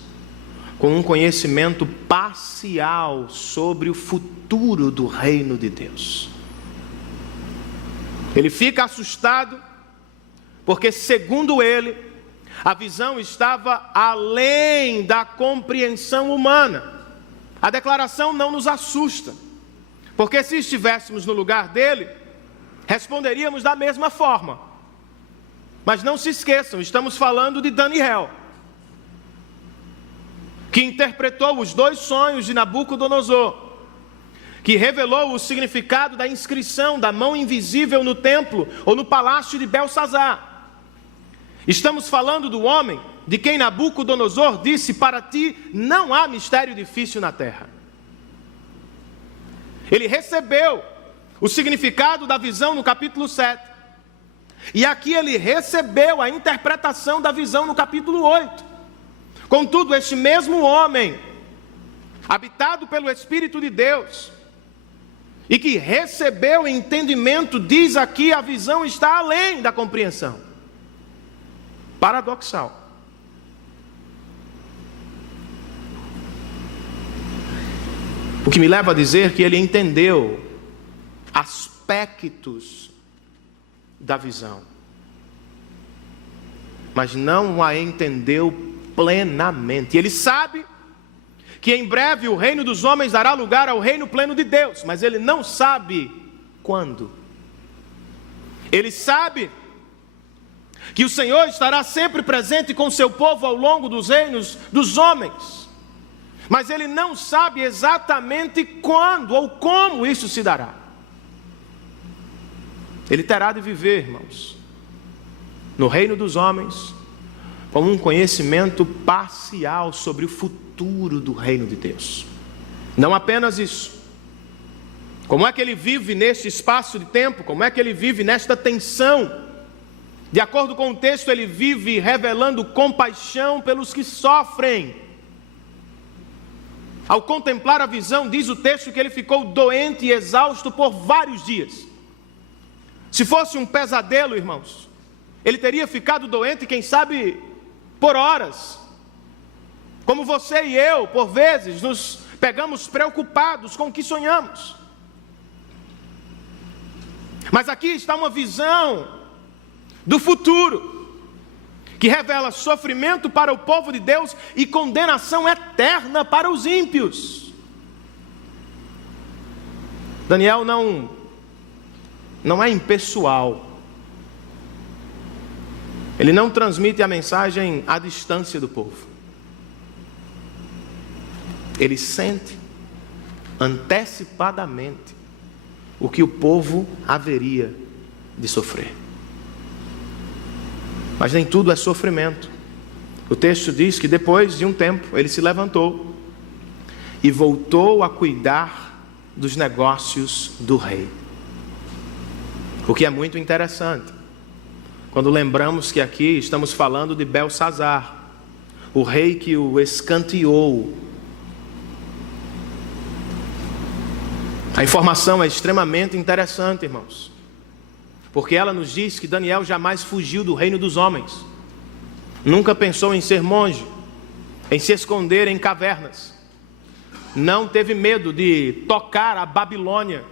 com um conhecimento parcial sobre o futuro do reino de Deus. Ele fica assustado porque, segundo ele, a visão estava além da compreensão humana. A declaração não nos assusta, porque se estivéssemos no lugar dele, responderíamos da mesma forma. Mas não se esqueçam, estamos falando de Daniel, que interpretou os 2 sonhos de Nabucodonosor, que revelou o significado da inscrição da mão invisível no templo ou no palácio de Belsazar. Estamos falando do homem de quem Nabucodonosor disse: para ti não há mistério difícil na terra. Ele recebeu o significado da visão no capítulo 7. E aqui ele recebeu a interpretação da visão no capítulo 8. Contudo, este mesmo homem, habitado pelo Espírito de Deus, e que recebeu entendimento, diz aqui: a visão está além da compreensão. Paradoxal. O que me leva a dizer que ele entendeu aspectos da visão, mas não a entendeu plenamente. Ele sabe que em breve o reino dos homens dará lugar ao reino pleno de Deus, mas ele não sabe quando. Ele sabe que o Senhor estará sempre presente com seu povo ao longo dos reinos dos homens, mas ele não sabe exatamente quando ou como isso se dará. Ele terá de viver, irmãos, no reino dos homens, com um conhecimento parcial sobre o futuro do reino de Deus. Não apenas isso. Como é que ele vive neste espaço de tempo? Como é que ele vive nesta tensão? De acordo com o texto, ele vive revelando compaixão pelos que sofrem. Ao contemplar a visão, diz o texto que ele ficou doente e exausto por vários dias. Se fosse um pesadelo, irmãos, ele teria ficado doente, quem sabe, por horas. Como você e eu, por vezes, nos pegamos preocupados com o que sonhamos. Mas aqui está uma visão do futuro, que revela sofrimento para o povo de Deus e condenação eterna para os ímpios. Daniel não é impessoal. Ele não transmite a mensagem à distância do povo. Ele sente antecipadamente o que o povo haveria de sofrer. Mas nem tudo é sofrimento. O texto diz que depois de um tempo ele se levantou e voltou a cuidar dos negócios do rei. O que é muito interessante, quando lembramos que aqui estamos falando de Belsazar, o rei que o escanteou. A informação é extremamente interessante, irmãos, porque ela nos diz que Daniel jamais fugiu do reino dos homens, nunca pensou em ser monge, em se esconder em cavernas, não teve medo de tocar a Babilônia,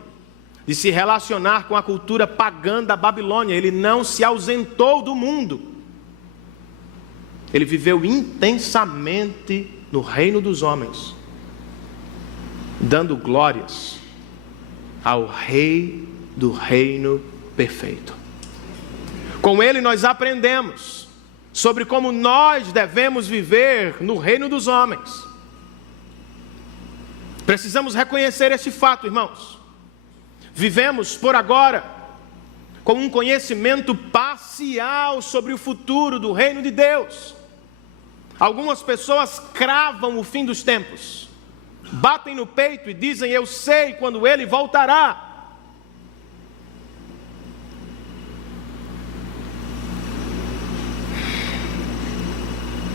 de se relacionar com a cultura pagã da Babilônia. Ele não se ausentou do mundo, ele viveu intensamente no reino dos homens, dando glórias ao Rei do reino perfeito. Com ele nós aprendemos sobre como nós devemos viver no reino dos homens. Precisamos reconhecer esse fato, irmãos. Vivemos por agora com um conhecimento parcial sobre o futuro do reino de Deus. Algumas pessoas cravam o fim dos tempos, batem no peito e dizem: eu sei quando ele voltará.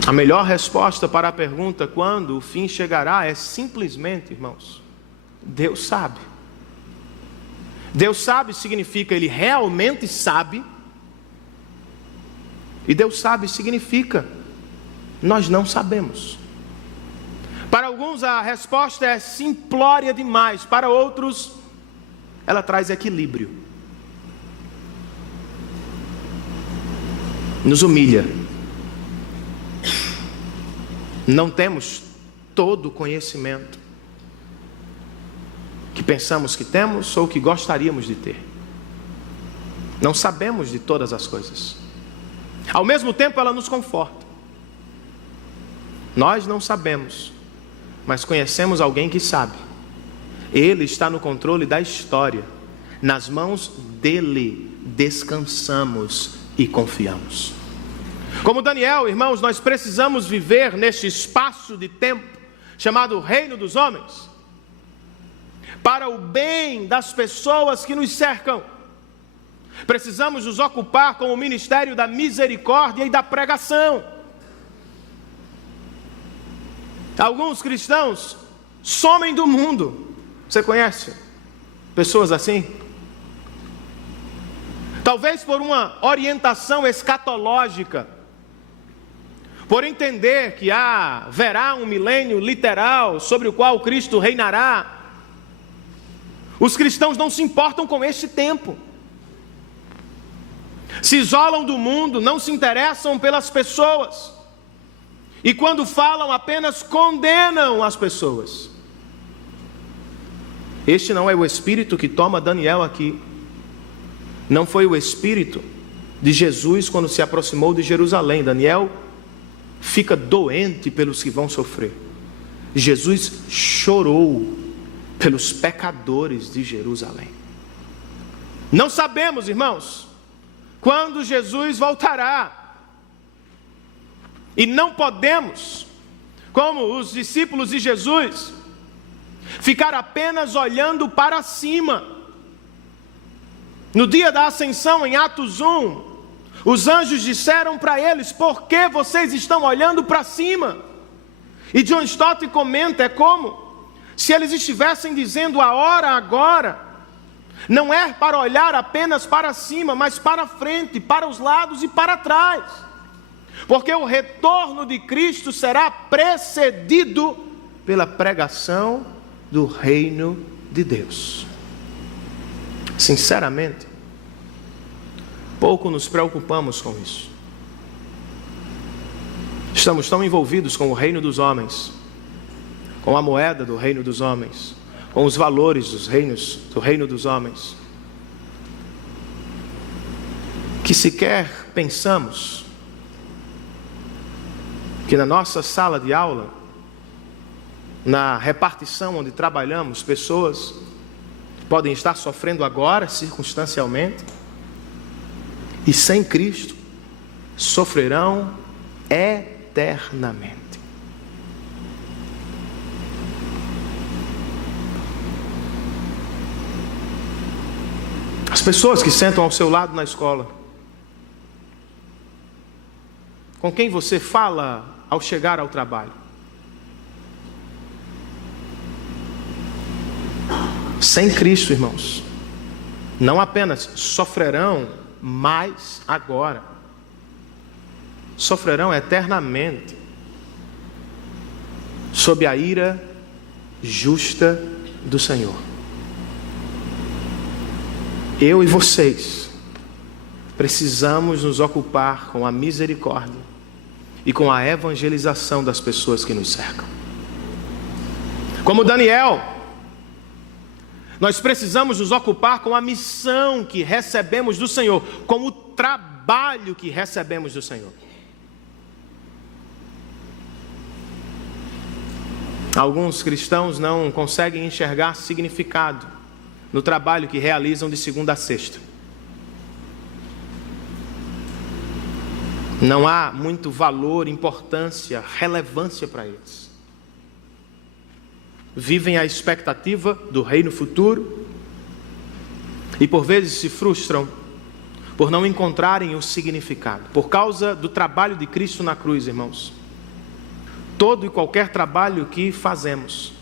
A melhor resposta para a pergunta quando o fim chegará é simplesmente, irmãos, Deus sabe. Deus sabe significa ele realmente sabe, e Deus sabe significa nós não sabemos. Para alguns a resposta é simplória demais, para outros ela traz equilíbrio, nos humilha. Não temos todo o conhecimento que pensamos que temos ou que gostaríamos de ter. Não sabemos de todas as coisas. Ao mesmo tempo ela nos conforta. Nós não sabemos, mas conhecemos alguém que sabe. Ele está no controle da história. Nas mãos dele descansamos e confiamos. Como Daniel, irmãos, nós precisamos viver neste espaço de tempo chamado Reino dos Homens, para o bem das pessoas que nos cercam. Precisamos nos ocupar com o ministério da misericórdia e da pregação. Alguns cristãos somem do mundo. Você conhece pessoas assim? Talvez por uma orientação escatológica, por entender que haverá um milênio literal sobre o qual Cristo reinará. Os cristãos não se importam com este tempo, se isolam do mundo, não se interessam pelas pessoas, e quando falam apenas condenam as pessoas. Este não é o espírito que toma Daniel aqui. Não foi o Espírito de Jesus quando se aproximou de Jerusalém. Daniel fica doente pelos que vão sofrer. Jesus chorou pelos pecadores de Jerusalém. Não sabemos, irmãos, quando Jesus voltará. E não podemos, como os discípulos de Jesus, ficar apenas olhando para cima. No dia da ascensão, em Atos 1, os anjos disseram para eles: por que vocês estão olhando para cima? E John Stott comenta, é como se eles estivessem dizendo: a hora agora não é para olhar apenas para cima, mas para frente, para os lados e para trás. Porque o retorno de Cristo será precedido pela pregação do reino de Deus. Sinceramente, pouco nos preocupamos com isso. Estamos tão envolvidos com o reino dos homens, com a moeda do reino dos homens, com os valores do reino dos homens, que sequer pensamos que na nossa sala de aula, na repartição onde trabalhamos, pessoas podem estar sofrendo agora, circunstancialmente, e sem Cristo sofrerão eternamente. As pessoas que sentam ao seu lado na escola, com quem você fala ao chegar ao trabalho, sem Cristo, irmãos, não apenas sofrerão mais agora, sofrerão eternamente sob a ira justa do Senhor. Eu e vocês precisamos nos ocupar com a misericórdia e com a evangelização das pessoas que nos cercam. Como Daniel, nós precisamos nos ocupar com a missão que recebemos do Senhor, com o trabalho que recebemos do Senhor. Alguns cristãos não conseguem enxergar significado no trabalho que realizam de segunda a sexta. Não há muito valor, importância, relevância para eles. Vivem a expectativa do reino futuro e por vezes se frustram por não encontrarem o significado. Por causa do trabalho de Cristo na cruz, irmãos, todo e qualquer trabalho que fazemos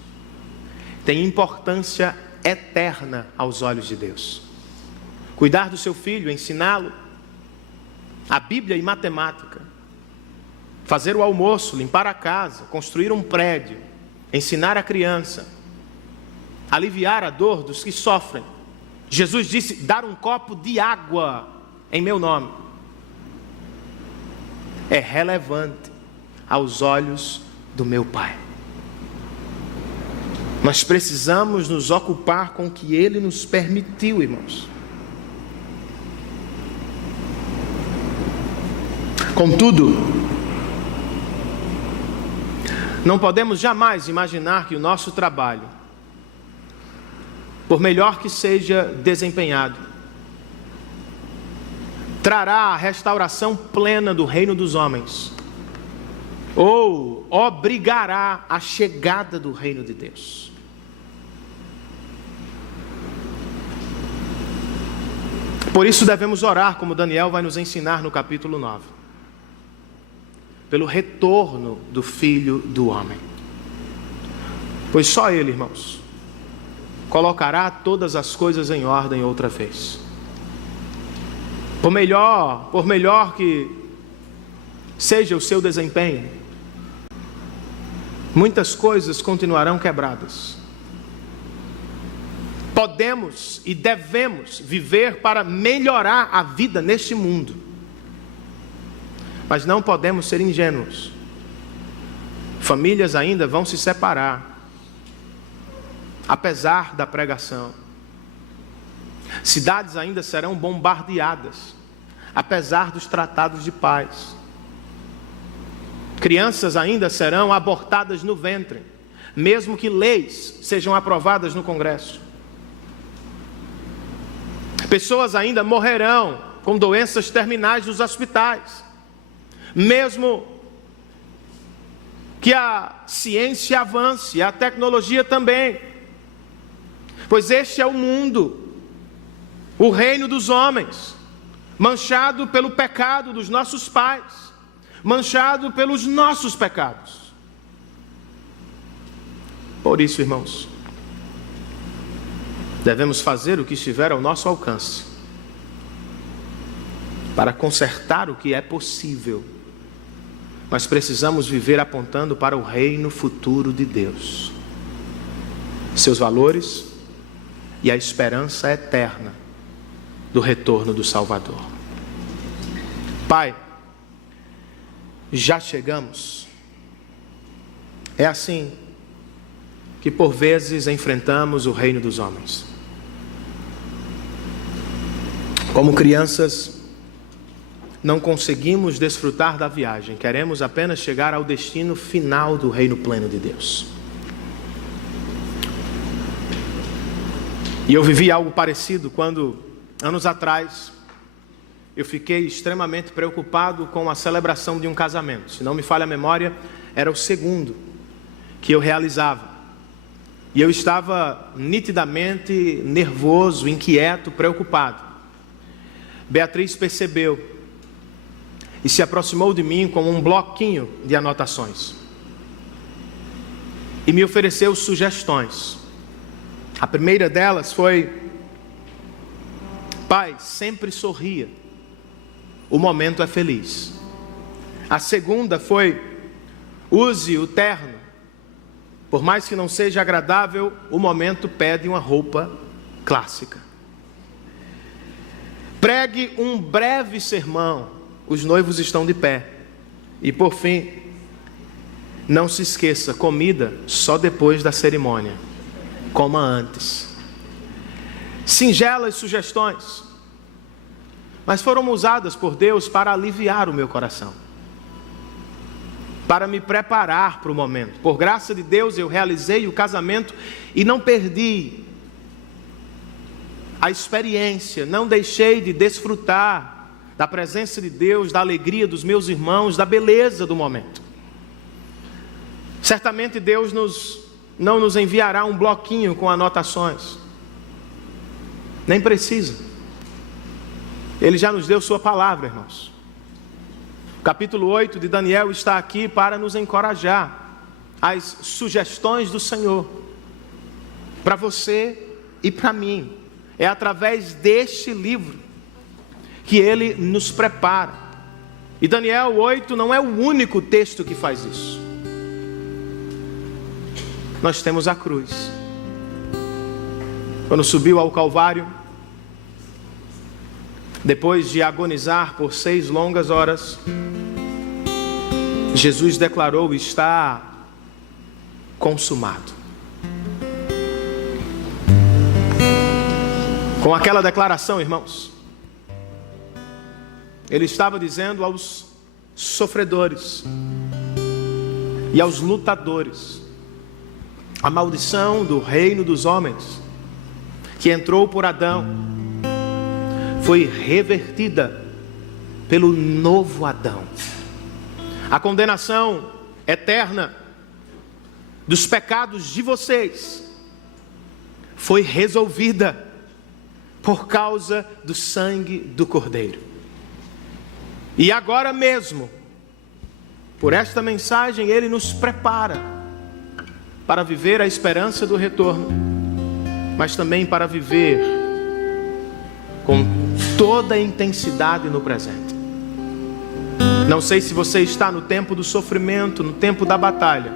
tem importância eterna aos olhos de Deus. Cuidar do seu filho, ensiná-lo a Bíblia e matemática, fazer o almoço, limpar a casa, construir um prédio, ensinar a criança, aliviar a dor dos que sofrem. Jesus disse: dar um copo de água em meu nome é relevante aos olhos do meu Pai. Nós precisamos nos ocupar com o que Ele nos permitiu, irmãos. Contudo, não podemos jamais imaginar que o nosso trabalho, por melhor que seja desempenhado, trará a restauração plena do reino dos homens, ou obrigará a chegada do reino de Deus. Por isso devemos orar, como Daniel vai nos ensinar no capítulo 9. Pelo retorno do Filho do Homem. Pois só Ele, irmãos, colocará todas as coisas em ordem outra vez. Por melhor que seja o seu desempenho, muitas coisas continuarão quebradas. Podemos e devemos viver para melhorar a vida neste mundo. Mas não podemos ser ingênuos. Famílias ainda vão se separar, apesar da pregação. Cidades ainda serão bombardeadas, apesar dos tratados de paz. Crianças ainda serão abortadas no ventre, mesmo que leis sejam aprovadas no Congresso. Pessoas ainda morrerão com doenças terminais nos hospitais, mesmo que a ciência avance, a tecnologia também. Pois este é o mundo, o reino dos homens, manchado pelo pecado dos nossos pais, manchado pelos nossos pecados. Por isso, irmãos, devemos fazer o que estiver ao nosso alcance para consertar o que é possível. Mas precisamos viver apontando para o reino futuro de Deus, seus valores e a esperança eterna do retorno do Salvador. Pai, já chegamos. É assim que por vezes enfrentamos o reino dos homens. Como crianças, não conseguimos desfrutar da viagem, queremos apenas chegar ao destino final do reino pleno de Deus. E eu vivi algo parecido quando, anos atrás, eu fiquei extremamente preocupado com a celebração de um casamento. Se não me falha a memória, era o segundo que eu realizava. E eu estava nitidamente nervoso, inquieto, preocupado. Beatriz percebeu e se aproximou de mim com um bloquinho de anotações e me ofereceu sugestões. A primeira delas foi: pai, sempre sorria, o momento é feliz. A segunda foi: use o terno, por mais que não seja agradável, o momento pede uma roupa clássica. Pregue um breve sermão, os noivos estão de pé. E por fim, não se esqueça, comida só depois da cerimônia, coma antes. Singelas sugestões, mas foram usadas por Deus para aliviar o meu coração, para me preparar para o momento. Por graça de Deus eu realizei o casamento e não perdi a experiência, não deixei de desfrutar da presença de Deus, da alegria dos meus irmãos, da beleza do momento. Certamente Deus não nos enviará um bloquinho com anotações, nem precisa. Ele já nos deu sua palavra, irmãos. O capítulo 8 de Daniel está aqui para nos encorajar. As sugestões do Senhor para você e para mim. É através deste livro que Ele nos prepara. E Daniel 8 não é o único texto que faz isso. Nós temos a cruz. Quando subiu ao Calvário, depois de agonizar por 6 longas horas, Jesus declarou: está consumado. Com aquela declaração, irmãos, Ele estava dizendo aos sofredores e aos lutadores: a maldição do reino dos homens, que entrou por Adão, foi revertida pelo novo Adão. A condenação eterna dos pecados de vocês foi resolvida por causa do sangue do Cordeiro. E agora mesmo, por esta mensagem, Ele nos prepara para viver a esperança do retorno, mas também para viver com toda a intensidade no presente. Não sei se você está no tempo do sofrimento, no tempo da batalha.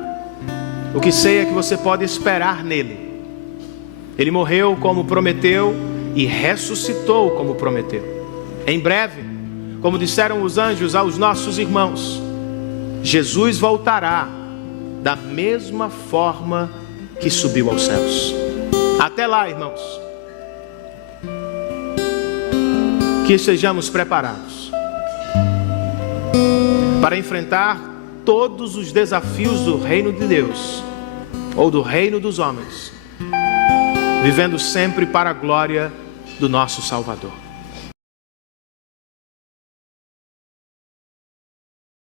O que sei é que você pode esperar nele. Ele morreu como prometeu e ressuscitou como prometeu. Em breve, como disseram os anjos aos nossos irmãos, Jesus voltará da mesma forma que subiu aos céus. Até lá, irmãos, que estejamos preparados para enfrentar todos os desafios do reino de Deus, ou do reino dos homens, vivendo sempre para a glória do nosso Salvador.